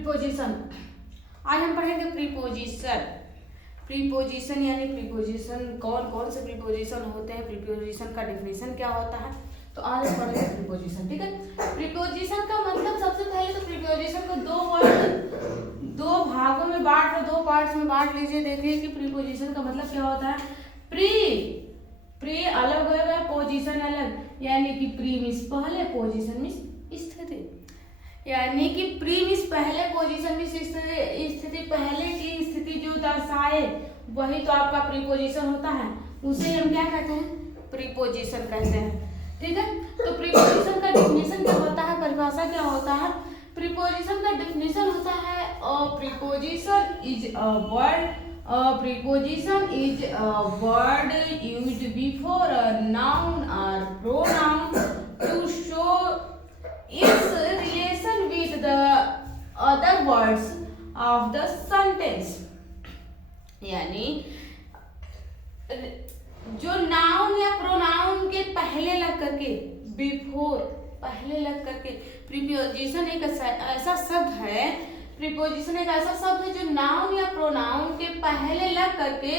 Preposition. आज हम पढ़ेंगे प्रीपोजिशन। प्रीपोजिशन यानी प्रीपोजिशन कौन कौन से प्रीपोजिशन होते हैं, प्रीपोजिशन का डेफिनेशन क्या होता है। तो आज हम पढ़ेंगे प्रीपोजिशन। ठीक है, प्रीपोजिशन का मतलब सबसे पहले तो प्रीपोजिशन को दो भागों में बांट लो, दो पार्ट्स में बांट लीजिए। देखिए कि प्रीपोजिशन का मतलब क्या होता है। प्री अलग होगा, पोजीशन अलग, यानी कि प्री मीन्स पहले, पोजीशन मीन्स स्थिति, यानी कि प्री मीन्स पहले, पोजीशन मीन्स स्थिति, पहले की स्थिति जो दर्शाए वही तो आपका प्रीपोजिशन होता है, उसे हम क्या कहते हैं, प्रीपोजिशन कहते हैं। ठीक है, तो प्रीपोजिशन का डेफिनेशन क्या होता है, परिभाषा क्या होता है। प्रीपोजिशन का डेफिनेशन होता है preposition is a word, preposition is a word used before a noun or pronoun to show its relation with the other words of the sentence। यानी जो नाउन या प्रोनाउन के पहले लग करके, बिफोर पहले लग करके, प्रीपोजिशन एक ऐसा शब्द है, प्रीपोजिशन एक ऐसा शब्द है जो नाउन या प्रोनाउन के पहले लग करके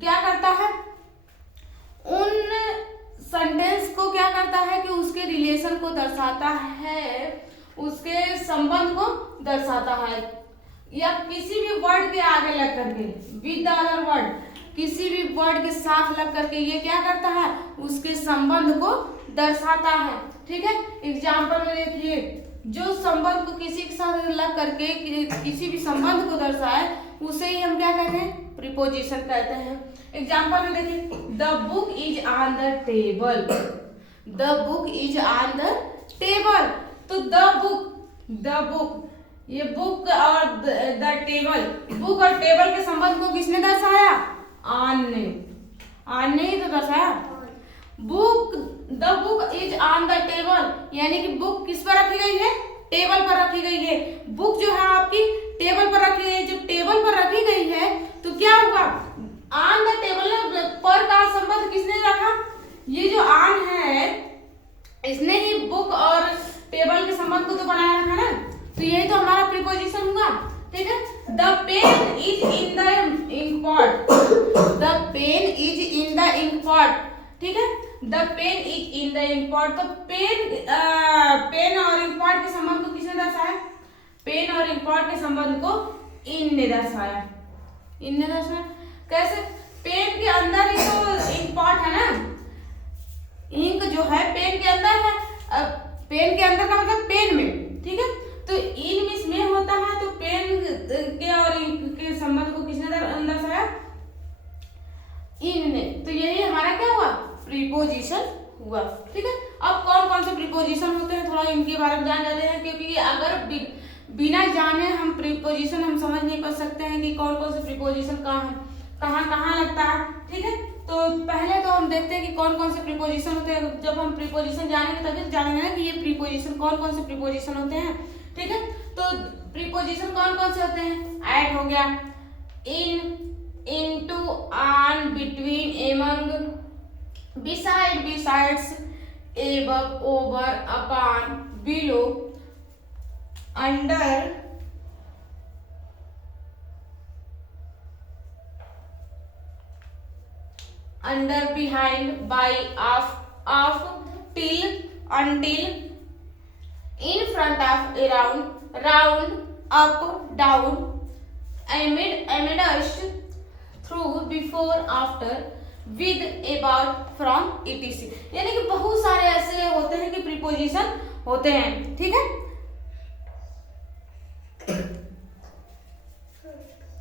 क्या करता है, उन सेंटेंस को क्या करता है कि उसके रिलेशन को दर्शाता है, उसके संबंध को दर्शाता है, या किसी भी वर्ड के आगे लग करके, विद द अदर वर्ड, किसी भी वर्ड के साथ लग करके ये क्या करता है, उसके संबंध को दर्शाता है। ठीक है, एग्जाम्पल में देखिए, जो संबंध को किसी के साथ लग करके किसी भी संबंध को दर्शाए उसे ही हम क्या कहते हैं, प्रीपोजिशन कहते हैं। एग्जाम्पल में देखिए, the book is on the table, the book is on the table. तो द बुक ये बुक और द टेबल, बुक और टेबल के संबंध को किसने दर्शाया, ऑन ने ही तो दर्शाया। The book is on the table, यानी कि बुक किस पर रखी गई है, टेबल पर रखी गई है। बुक जो है आपकी टेबल पर रखी गई है, जब टेबल पर रखी गई है तो क्या हुआ, ऑन द टेबल पर का संबंध किसने रखा, ये जो ऑन है इसने ही बुक और टेबल के संबंध को तो बनाया रखा ना, तो यही तो हमारा प्रीपोजिशन हुआ। ठीक है, the pen is in the ink pot, the pen is in the ink pot. ठीक है, the pen is in the ink pot, तो पेन और इंक पॉट के संबंध को किसने दर्शाया, पेन और इंक पॉट के संबंध को इन ने दर्शाया, कैसे, पेन के अंदर ही तो इंक पॉट है ना, इंक जो है पेन के अंदर है, पेन के अंदर का मतलब पेन में। ठीक है, तो इन मिस में होता है, तो पेन के और इंक के संबंध को किसने दर्शाया, इन ने। तो यही हमारा क्या हुआ, प्रीपोजिशन हुआ। ठीक है, अब कौन कौन से प्रीपोजिशन होते हैं थोड़ा इनके बारे में जान जाते हैं, क्योंकि अगर बिना जाने हम प्रीपोजिशन हम समझ नहीं पा सकते हैं कि कौन कौन से प्रीपोजिशन कहाँ लगता है। ठीक है, तो पहले तो हम देखते हैं कि कौन कौन से प्रीपोजिशन होते हैं। जब हम प्रीपोजिशन जानेंगे तभी तो जानेंगे ना कि ये प्रीपोजिशन कौन कौन से प्रीपोजिशन होते हैं। ठीक है, तो प्रीपोजिशन कौन कौन से होते हैं, एट हो गया, in, into, on, between, among, beside, besides, above, over, upon, below, under, behind, by, of, till, until, in front of, around, round, up, down, amidst, through, before, after, with, about, from, etc। यानी कि बहुत सारे ऐसे होते हैं कि preposition होते हैं। ठीक है,